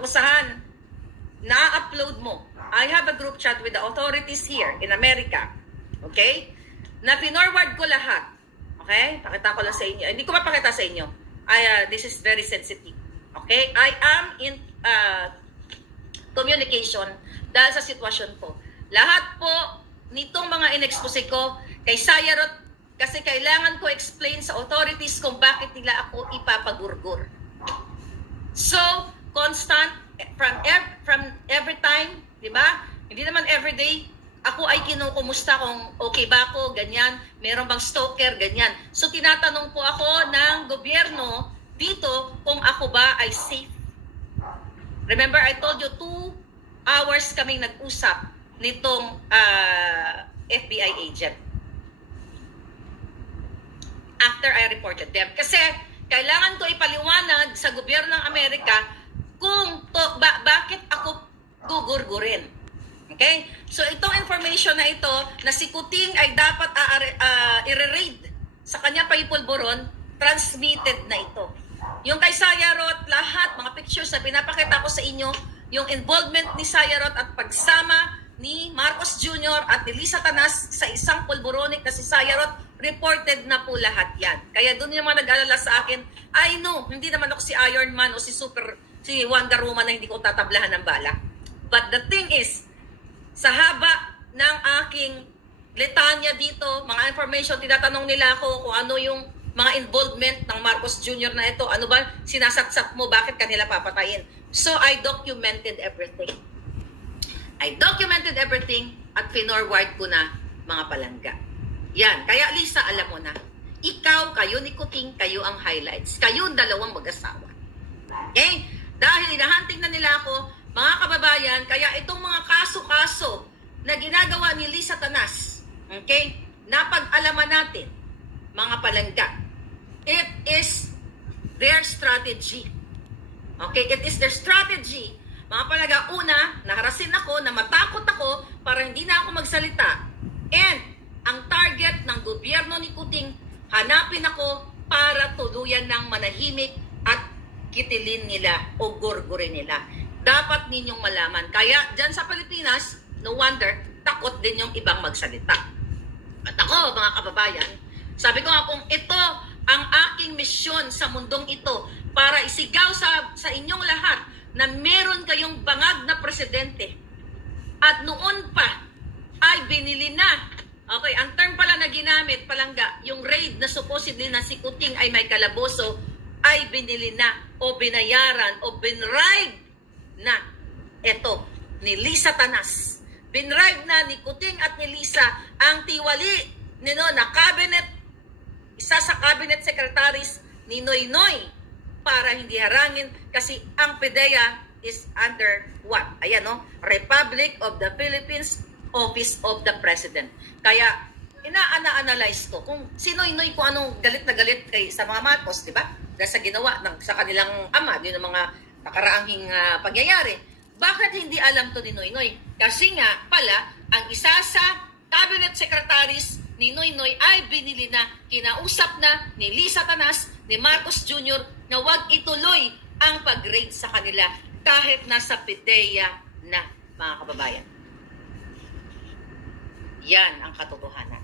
akusahan, na-upload mo. I have a group chat with the authorities here in America. Okay? Na pinorward ko lahat. Okay? Pakita ko lang sa inyo. Hindi ko mapakita sa inyo. This is very sensitive. Okay? I am in communication dahil sa sitwasyon ko. Lahat po nitong mga in-expose ko kay Sayarot kasi kailangan ko explain sa authorities kung bakit nila ako ipapagurgur. So, constant from every time, di ba? Hindi naman everyday ako ay kinukumusta kung okay ba ako, ganyan, meron bang stalker, ganyan. So, tinatanong po ako ng gobyerno dito kung ako ba ay safe. Remember, I told you 2 hours kaming nag-usap nitong FBI agent. After I reported them. Kasi, kailangan ko ipaliwanag sa gobyerno ng Amerika kung bakit ako gugurgurin. Okay? So, itong information na ito, na si Kuting ay dapat i-raid sa kanya paipulburon, transmitted na ito. Yung kay Sayarot, lahat, mga pictures na pinapakita ko sa inyo, yung involvement ni Sayarot at pagsama ni Marcos Jr. at ni Lisa Tanas sa isang pulburonik na si Sayarot, reported na po lahat yan. Kaya doon yung mga nag-alala sa akin, I know, hindi naman ako si Iron Man o si Wonder Woman na hindi ko tatablahan ng bala. But the thing is, sa haba ng aking litanya dito, mga information, tinatanong nila ako kung ano yung mga involvement ng Marcos Jr. na ito. Ano ba sinasat-sat mo? Bakit kanila papatayin? So, I documented everything. At finorward ko na mga palangga. Yan. Kaya Lisa, alam mo na. Ikaw, kayo ni Kuting, kayo ang highlights. Kayo ang dalawang mag-asawa. Okay? Dahil hinahunting na nila ako, mga kababayan, kaya itong mga kaso-kaso na ginagawa ni Lisa Tanas, okay? Napag-alaman natin, mga palangga. It is their strategy. Okay? It is their strategy. Mga palangga, una, naharasin ako, na matakot ako para hindi na ako magsalita. And, ang target ng gobyerno ni Kuting, hanapin ako para tuluyan ng manahimik at kitilin nila o gurgurin nila. Dapat ninyong malaman. Kaya, dyan sa Pilipinas, no wonder, takot din yung ibang magsalita. At ako, mga kababayan, sabi ko nga kung ito ang aking misyon sa mundong ito para isigaw sa inyong lahat na meron kayong bangag na presidente at noon pa ay binili na. Okay, ang term pala na ginamit, palangga, yung raid na supposedly na si Kuting ay may kalaboso ay binili na o binayaran o binribe na ito ni Lisa Tanas. Binribe na ni Kuting at ni Lisa ang tiwali na cabinet, isa sa cabinet secretaries ni Noynoy para hindi harangin kasi ang PDEA is under what? Ayan, no? Republic of the Philippines, Office of the President. Kaya ina-analyze ko kung si Noynoy kung anong galit na galit sa mga Marcos, di ba? Dahil sa ginawa sa kanilang ama, yun ang mga nakaraanging pangyayari. Bakit hindi alam to ni Noynoy? Kasi nga pala, ang isa sa cabinet secretaries ni Noynoy ay binili na, kinausap na ni Lisa Tanas, ni Marcos Jr. na wag ituloy ang pag-raid sa kanila kahit nasa PDEA na, mga kababayan. Yan ang katotohanan.